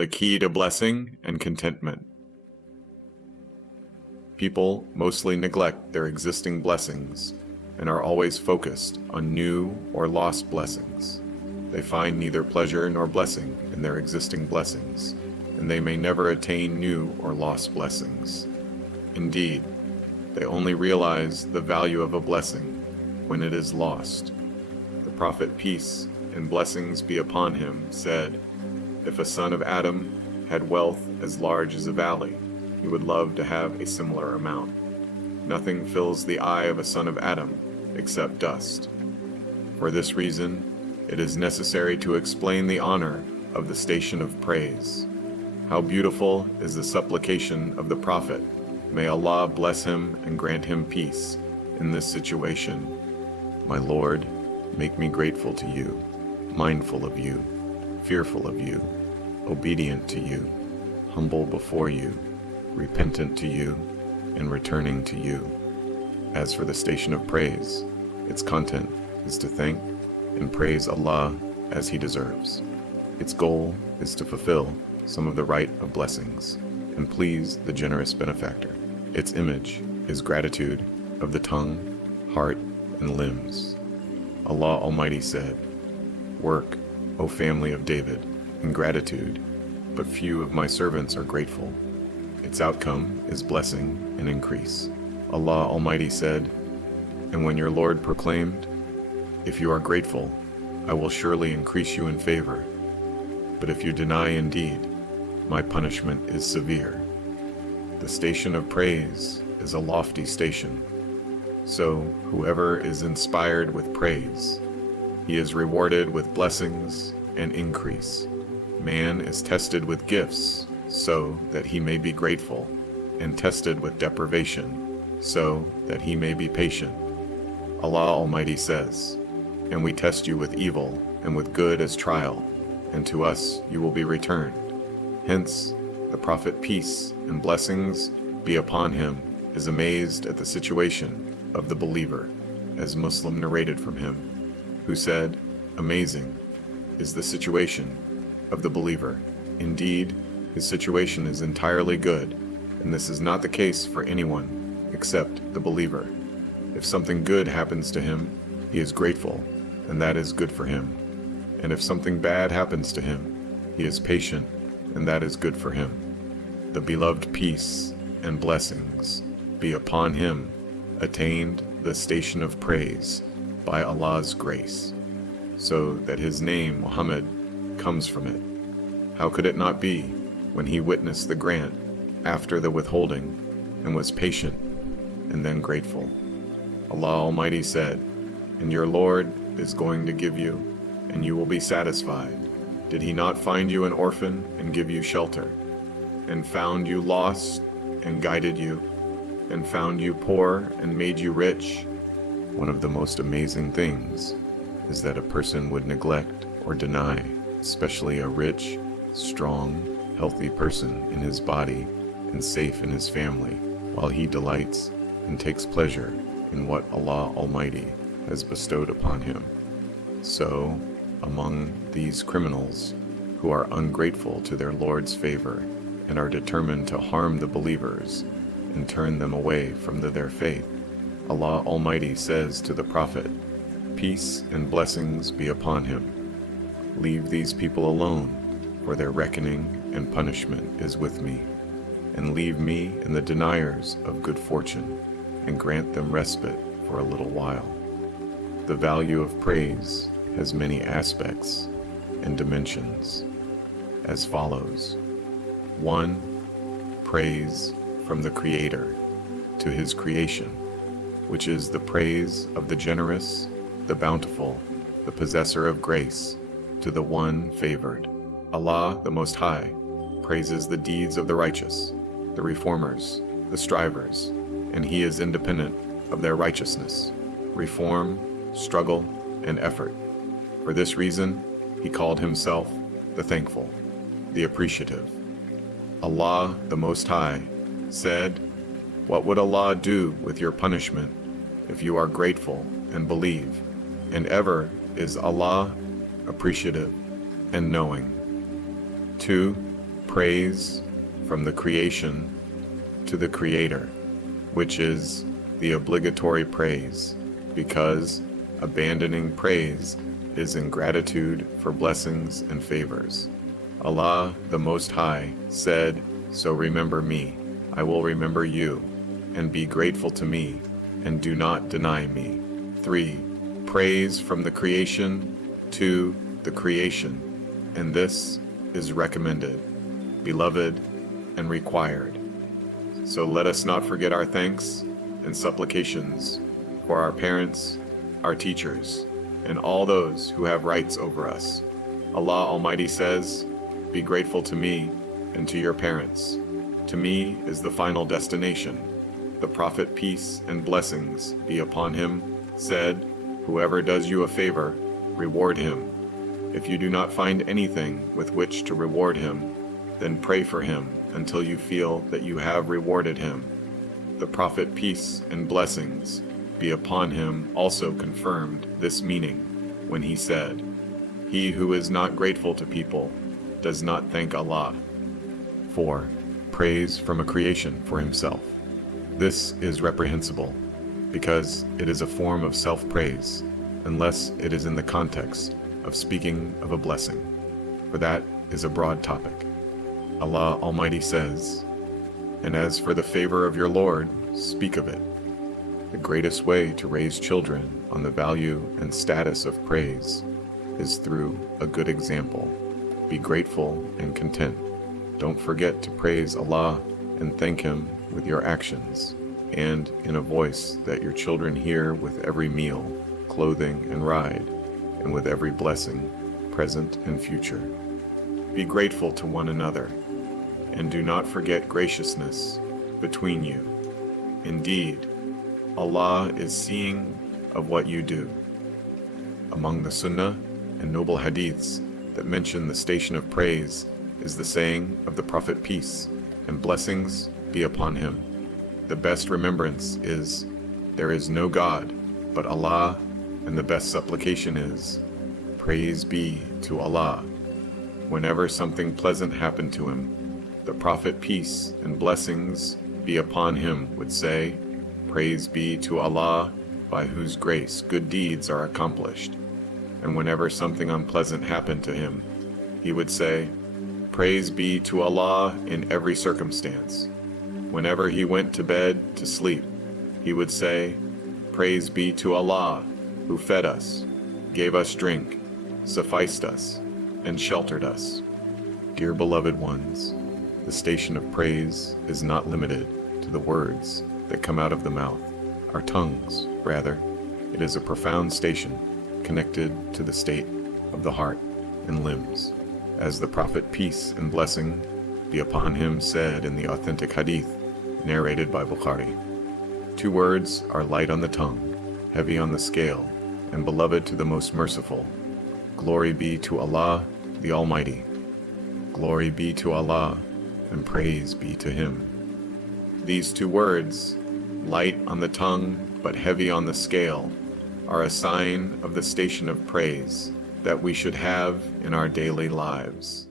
The key to blessing and contentment. People mostly neglect their existing blessings and are always focused on new or lost blessings. They find neither pleasure nor blessing in their existing blessings, and they may never attain new or lost blessings. Indeed, they only realize the value of a blessing when it is lost. The prophet, peace and blessings be upon him, said, "If a son of Adam had wealth as large as a valley, he would love to have a similar amount. Nothing fills the eye of a son of Adam except dust." For this reason, it is necessary to explain the honor of the station of praise. How beautiful is the supplication of the prophet. May Allah bless him and grant him peace in this situation. My Lord, make me grateful to you, mindful of you, fearful of you, obedient to you, humble before you, repentant to you, and returning to you. As for the station of praise, its content is to thank and praise Allah as He deserves. Its goal is to fulfill some of the right of blessings and please the generous benefactor. Its image is gratitude of the tongue, heart, and limbs. Allah Almighty said, "Work, O family of David, in gratitude, but few of my servants are grateful." Its outcome is blessing and increase. Allah Almighty said, "And when your Lord proclaimed, 'If you are grateful, I will surely increase you in favor. But if you deny indeed, my punishment is severe.'" The station of praise is a lofty station. So whoever is inspired with praise, he is rewarded with blessings and increase. Man is tested with gifts so that he may be grateful, and tested with deprivation so that he may be patient. Allah Almighty says, "And we test you with evil and with good as trial, and to us you will be returned." Hence, the prophet, peace and blessings be upon him, is amazed at the situation of the believer, as Muslim narrated from him, who said, "Amazing is the situation of the believer. Indeed, his situation is entirely good, and this is not the case for anyone except the believer. If something good happens to him, he is grateful, and that is good for him. And if something bad happens to him, he is patient, and that is good for him. The beloved peace and blessings be upon him attained the station of praise by Allah's grace, so that his name, Muhammad, comes from it. How could it not be when he witnessed the grant after the withholding and was patient and then grateful? Allah Almighty said, "And your Lord is going to give you, and you will be satisfied. Did he not find you an orphan and give you shelter, and found you lost and guided you, and found you poor and made you rich?" One of the most amazing things is that a person would neglect or deny, especially a rich, strong, healthy person in his body and safe in his family, while he delights and takes pleasure in what Allah Almighty has bestowed upon him. So, among these criminals who are ungrateful to their Lord's favor and are determined to harm the believers and turn them away from their faith, Allah Almighty says to the Prophet, "Peace and blessings be upon him. Leave these people alone, for their reckoning and punishment is with me, and leave me and the deniers of good fortune, and grant them respite for a little while." The value of praise has many aspects and dimensions, as follows. 1. Praise from the Creator to His creation, which is the praise of the generous, the bountiful, the possessor of grace, to the one favored. Allah the Most High praises the deeds of the righteous, the reformers, the strivers, and He is independent of their righteousness, reform, struggle, and effort. For this reason, He called Himself the thankful, the appreciative. Allah the Most High said, "What would Allah do with your punishment if you are grateful and believe? And ever is Allah appreciative and knowing." 2. praise from the creation to the Creator, which is the obligatory praise, because abandoning praise is ingratitude for blessings and favors. Allah, the Most High, said, "So remember me, I will remember you, and be grateful to me, and do not deny me." 3. Praise from the creation to the creation, and this is recommended, beloved, and required. So let us not forget our thanks and supplications for our parents, our teachers, and all those who have rights over us. Allah Almighty says, "Be grateful to me and to your parents. To me is the final destination." The Prophet, peace and blessings be upon him, said, "Whoever does you a favor, reward him. If you do not find anything with which to reward him, then pray for him until you feel that you have rewarded him." The Prophet, peace and blessings be upon him, also confirmed this meaning when he said, "He who is not grateful to people does not thank Allah." 4. Praise from a creation for himself. This is reprehensible, because it is a form of self-praise, unless it is in the context of speaking of a blessing, for that is a broad topic. Allah Almighty says, "And as for the favor of your Lord, speak of it." The greatest way to raise children on the value and status of praise is through a good example. Be grateful and content. Don't forget to praise Allah and thank Him with your actions, and in a voice that your children hear with every meal, clothing, and ride, and with every blessing, present and future. Be grateful to one another, and do not forget graciousness between you. Indeed, Allah is seeing of what you do. Among the Sunnah and noble hadiths that mention the station of praise is the saying of the Prophet, peace and blessings be upon him. The best remembrance is, "There is no God but Allah," and the best supplication is, "Praise be to Allah." Whenever something pleasant happened to him, the Prophet, peace and blessings be upon him, would say, "Praise be to Allah, by whose grace good deeds are accomplished." And whenever something unpleasant happened to him, he would say, "Praise be to Allah in every circumstance." Whenever he went to bed to sleep, he would say, "Praise be to Allah, who fed us, gave us drink, sufficed us, and sheltered us." Dear beloved ones, the station of praise is not limited to the words that come out of the mouth, our tongues, rather. It is a profound station connected to the state of the heart and limbs. As the Prophet, peace and blessing be upon him, said in the authentic hadith narrated by Bukhari, "Two words are light on the tongue, heavy on the scale, and beloved to the most merciful. Glory be to Allah, the Almighty. Glory be to Allah, and praise be to Him." These two words, light on the tongue but heavy on the scale, are a sign of the station of praise that we should have in our daily lives.